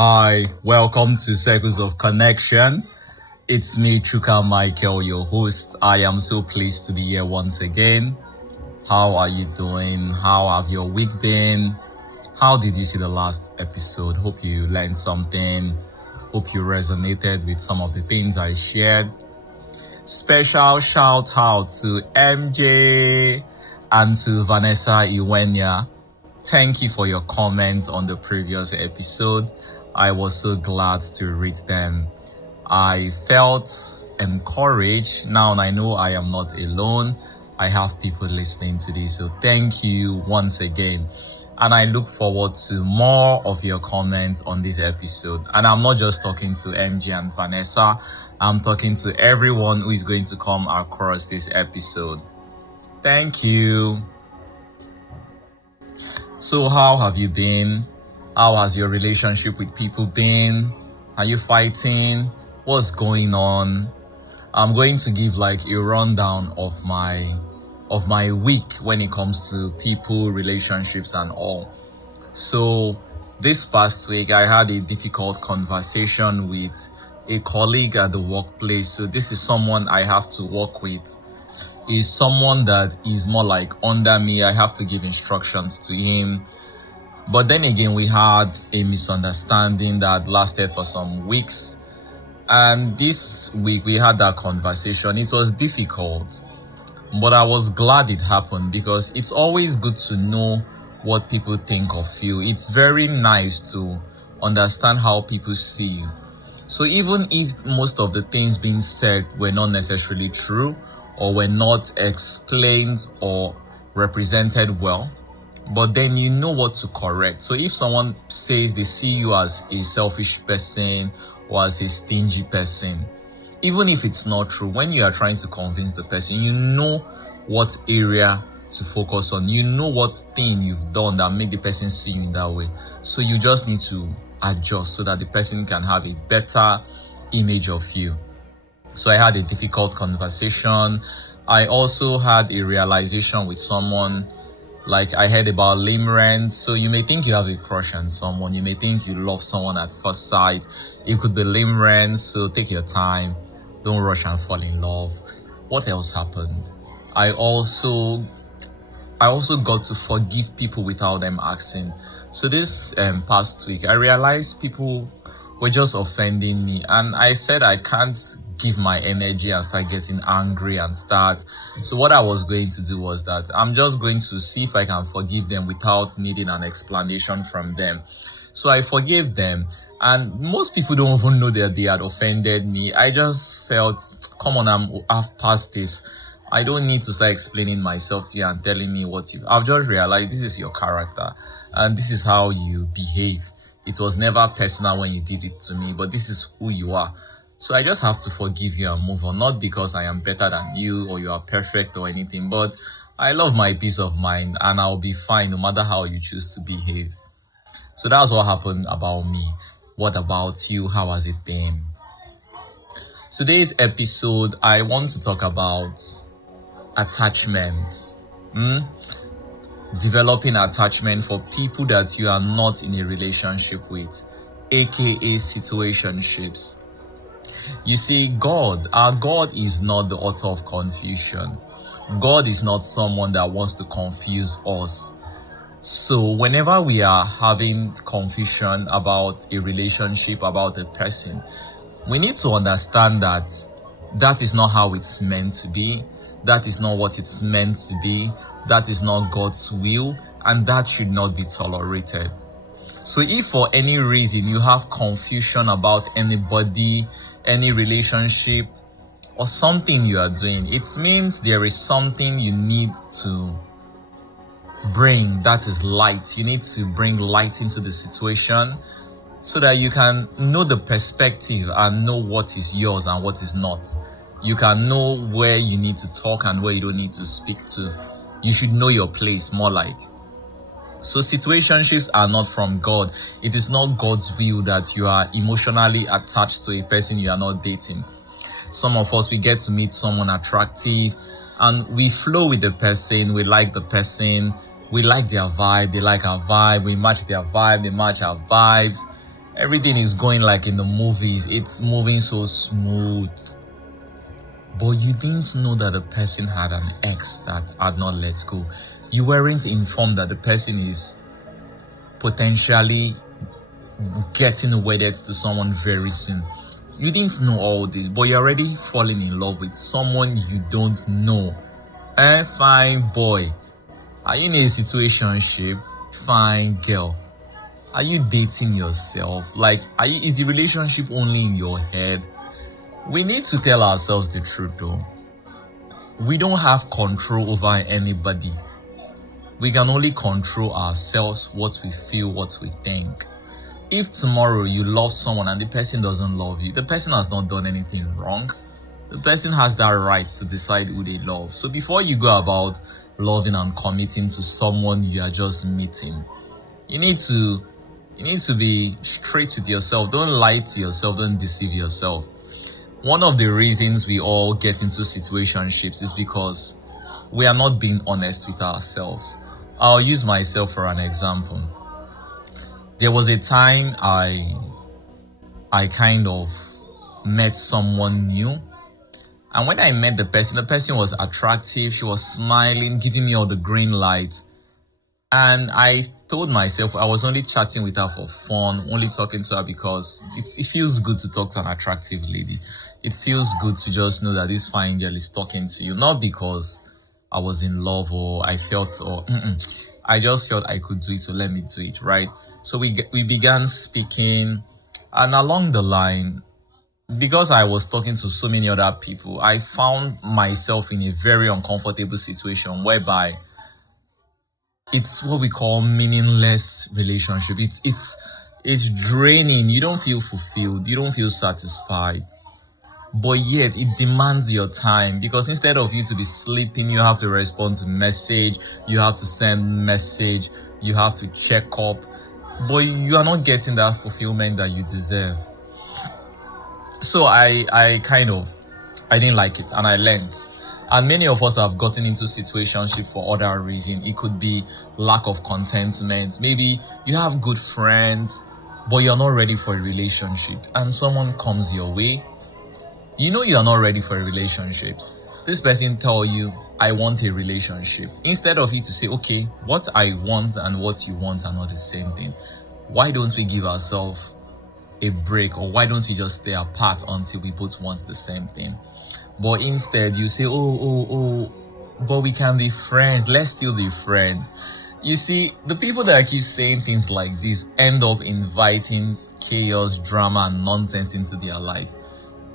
Hi, welcome to Circles of Connection. It's me, Chuka Michael, your host. I am so pleased to be here once again. How are you doing? How have your week been? How did you see the last episode? Hope you learned something. Hope you resonated with some of the things I shared. Special shout out to MJ and to Vanessa Iwenya. Thank you for your comments on the previous episode. I was so glad to read them. I felt encouraged. Now I know I am not alone. I have people listening to this. So thank you once again. And I look forward to more of your comments on this episode. And I'm not just talking to MJ and Vanessa. I'm talking to everyone who is going to come across this episode. Thank you. So how have you been? How has your relationship with people been? Are you fighting? What's going on? I'm going to give like a rundown of my week when it comes to people, relationships and all. So this past week I had a difficult conversation with a colleague at the workplace. So this is someone I have to work with. Is someone that is more like under me. I have to give instructions to him. But then again, we had a misunderstanding that lasted for some weeks. And this week we had that conversation. It was difficult, but I was glad it happened because it's always good to know what people think of you. It's very nice to understand how people see you. So even if most of the things being said were not necessarily true or were not explained or represented well, but then you know what to correct. So if someone says they see you as a selfish person or as a stingy person, even if it's not true, when you are trying to convince the person, you know what area to focus on. You know what thing you've done that made the person see you in that way. So you just need to adjust so that the person can have a better image of you. So I had a difficult conversation. I also had a realization with someone. Like I heard about limerence. So you may think you have a crush on someone. You may think you love someone at first sight. It could be limerence. So take your time. Don't rush and fall in love. What else happened? I also got to forgive people without them asking. So this past week, I realized people were just offending me. And I said I can't give my energy and start getting angry and start. So what I was going to do was that I'm just going to see if I can forgive them without needing an explanation from them. So I forgave them. And most people don't even know that they had offended me. I just felt, come on, I've passed this. I don't need to start explaining myself to you and telling me I've just realized this is your character and this is how you behave. It was never personal when you did it to me, but this is who you are. So I just have to forgive you and move on. Not because I am better than you or you are perfect or anything, but I love my peace of mind and I'll be fine no matter how you choose to behave. So that's what happened about me. What about you? How has it been? Today's episode, I want to talk about attachment. Developing attachment for people that you are not in a relationship with, aka situationships. You see, our God is not the author of confusion. God is not someone that wants to confuse us. So whenever we are having confusion about a relationship, about a person, we need to understand that that is not how it's meant to be. That is not what it's meant to be. That is not God's will, and that should not be tolerated. So if for any reason you have confusion about anybody, any relationship, or something you are doing, it means there is something you need to bring that is light. You need to bring light into the situation so that you can know the perspective and know what is yours and what is not. You can know where you need to talk and where you don't need to speak to. You should know your place, more like. So situationships are not from God. It is not God's will that you are emotionally attached to a person you are not dating. Some of us, we get to meet someone attractive and we flow with the person. We like the person. We like their vibe. They like our vibe. We match their vibe. They match our vibes. Everything is going like in the movies. It's moving so smooth. But you didn't know that the person had an ex that had not let go. You weren't informed that the person is potentially getting wedded to someone very soon. You didn't know all this, but you're already falling in love with someone you don't know. Fine boy. Are you in a situationship? Fine girl. Are you dating yourself? Like, is the relationship only in your head? We need to tell ourselves the truth though. We don't have control over anybody. We can only control ourselves, what we feel, what we think. If tomorrow you love someone and the person doesn't love you, the person has not done anything wrong. The person has that right to decide who they love. So before you go about loving and committing to someone you are just meeting, you need to be straight with yourself. Don't lie to yourself. Don't deceive yourself. One of the reasons we all get into situationships is because we are not being honest with ourselves. I'll use myself for an example. There was a time I kind of met someone new. And when I met the person was attractive. She was smiling, giving me all the green light. And I told myself I was only chatting with her for fun, only talking to her because it feels good to talk to an attractive lady. It feels good to just know that this fine girl is talking to you, not because I was in love or I felt I just felt I could do it, so let me do it, right? So we began speaking, and along the line, because I was talking to so many other people, I found myself in a very uncomfortable situation whereby it's what we call meaningless relationship. It's draining. You don't feel fulfilled. You don't feel satisfied. But yet it demands your time, because instead of you to be sleeping, you have to respond to message, you have to send message, you have to check up, but you are not getting that fulfillment that you deserve. So I didn't like it, and I learned. And many of us have gotten into situationship for other reasons. It could be lack of contentment. Maybe you have good friends, but you're not ready for a relationship, and someone comes your way. You know you are not ready for a relationship. This person tell you, I want a relationship. Instead of you to say, okay, what I want and what you want are not the same thing. Why don't we give ourselves a break, or why don't we just stay apart until we both want the same thing? But instead you say, but we can be friends. Let's still be friends. You see, the people that keep saying things like this end up inviting chaos, drama, and nonsense into their life.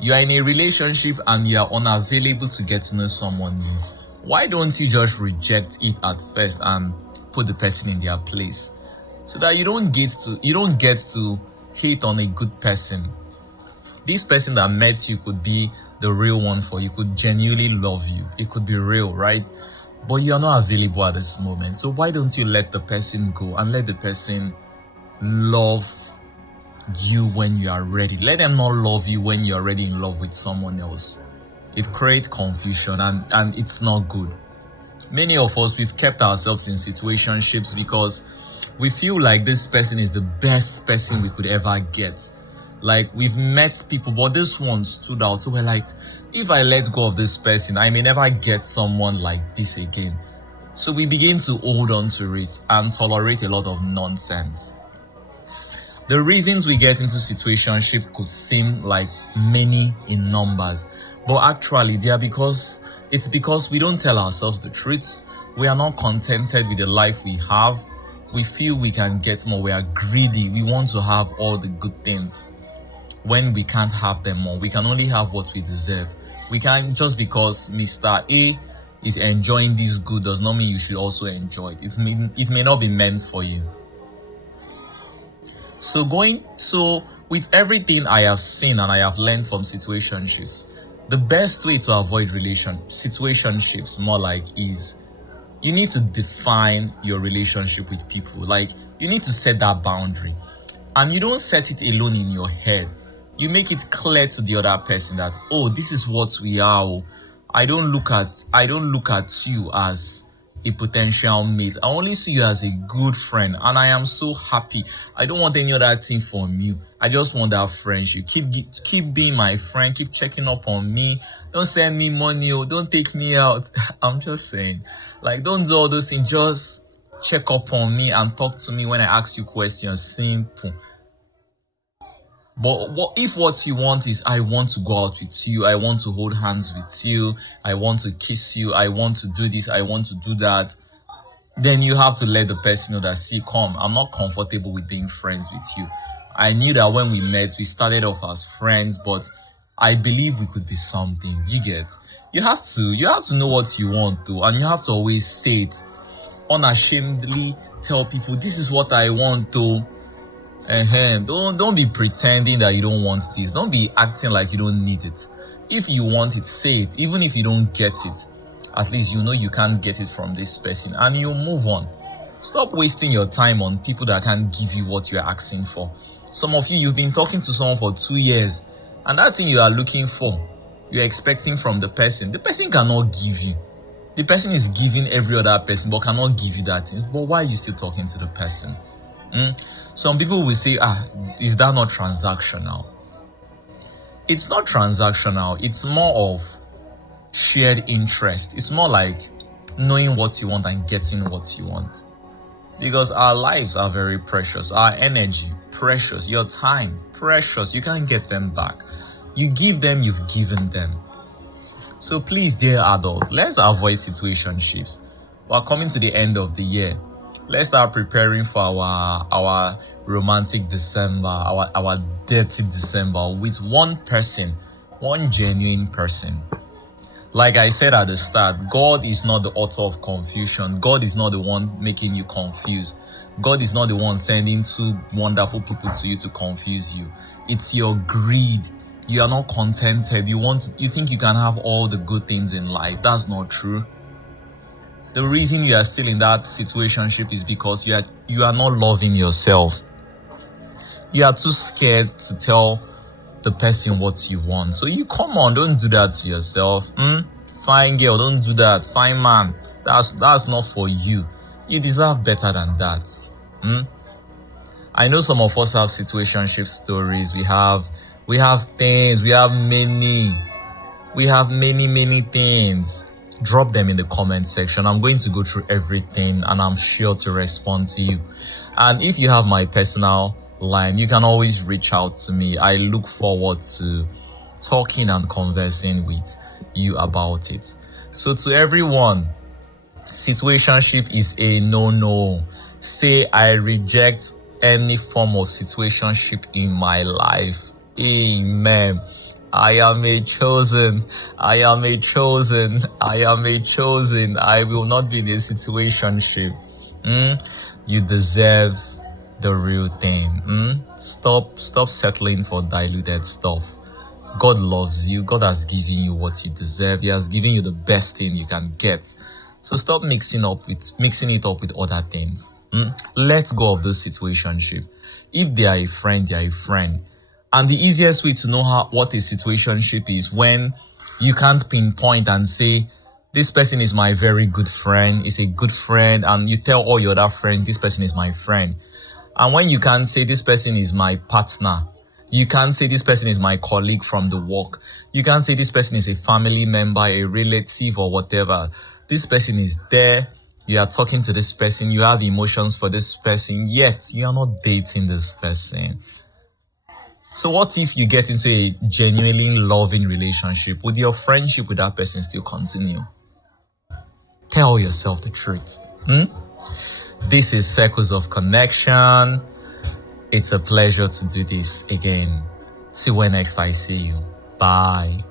You are in a relationship and you are unavailable to get to know someone new. Why don't you just reject it at first and put the person in their place, so that you don't get to hate on a good person? This person that met you could be the real one for you, could genuinely love you. It could be real, right? But you are not available at this moment. So why don't you let the person go and let the person love you when you are ready? Let them not love you when you're already in love with someone else. It creates confusion, and it's not good. Many of us, we've kept ourselves in situationships because we feel like this person is the best person we could ever get. Like, we've met people, but this one stood out. So we're like, if I let go of this person, I may never get someone like this again. So we begin to hold on to it and tolerate a lot of nonsense. The reasons we get into situationship could seem like many in numbers, but actually it's because we don't tell ourselves the truth. We are not contented with the life we have. We feel we can get more. We are greedy. We want to have all the good things when we can't have them all. We can only have what we deserve. We can't, just because Mr. A is enjoying this good does not mean you should also enjoy it. It may not be meant for you. So with everything I have seen and I have learned from situationships, the best way to avoid situationships is you need to define your relationship with people. Like, you need to set that boundary, and you don't set it alone in your head. You make it clear to the other person that, this is what we are. I don't look at you as a potential mate. I only see you as a good friend, and I am so happy. I don't want any other thing from you. I just want that friendship. Keep being my friend. Keep checking up on me. Don't send me money. Don't take me out. I'm just saying, like, don't do all those things. Just check up on me and talk to me when I ask you questions. Simple. But if what you want is, I want to go out with you, I want to hold hands with you, I want to kiss you, I want to do this, I want to do that, then you have to let the person know that, see, come, I'm not comfortable with being friends with you. I knew that when we met, we started off as friends, but I believe we could be something. You get? You have to know what you want to, and you have to always say it unashamedly. Tell people, this is what I want to. Don't be pretending that you don't want this. Don't be acting like you don't need it. If you want it, say it. Even if you don't get it, at least you know you can't get it from this person, and you move on. Stop wasting your time on people that can't give you what you're asking for. Some of you've been talking to someone for 2 years, and that thing you are looking for, you're expecting from the person cannot give you. The person is giving every other person, but cannot give you that thing. But why are you still talking to the person? Some people will say, is that not transactional? It's not transactional. It's more of shared interest. It's more like knowing what you want and getting what you want. Because our lives are very precious. Our energy, precious. Your time, precious. You can't get them back. You give them, you've given them. So please, dear adult, let's avoid situationships. We're coming to the end of the year. Let's start preparing for our romantic December, our dirty December with one person, one genuine person. Like I said at the start, God is not the author of confusion. God is not the one making you confused. God is not the one sending two wonderful people to you to confuse you. It's your greed. You are not contented. You think you can have all the good things in life. That's not true. The reason you are still in that situationship is because you are not loving yourself. You are too scared to tell the person what you want. So you come on, don't do that to yourself. Fine girl, don't do that. Fine man, that's not for you. You deserve better than that. I know some of us have situationship stories. We have things. We have many things. Drop them in the comment section. I'm going to go through everything, and I'm sure to respond to you. And if you have my personal line, you can always reach out to me. I look forward to talking and conversing with you about it. So to everyone, situationship is a no. Say, I reject any form of situationship in my life. Amen. I am a chosen. I will not be in a situationship. You deserve the real thing. Stop settling for diluted stuff. God loves you. God has given you what you deserve. He has given you the best thing you can get. So stop mixing it up with other things. Let go of this situationship. If they are a friend, they are a friend. And the easiest way to know what a situationship is when you can't pinpoint and say, this person is my very good friend, is a good friend, and you tell all your other friends, this person is my friend. And when you can't say, this person is my partner, you can't say, this person is my colleague from the work, you can't say, this person is a family member, a relative, or whatever. This person is there, you are talking to this person, you have emotions for this person, yet you are not dating this person. So what if you get into a genuinely loving relationship? Would your friendship with that person still continue? Tell yourself the truth. This is Circles of Connection. It's a pleasure to do this again. Till when next I see you. Bye.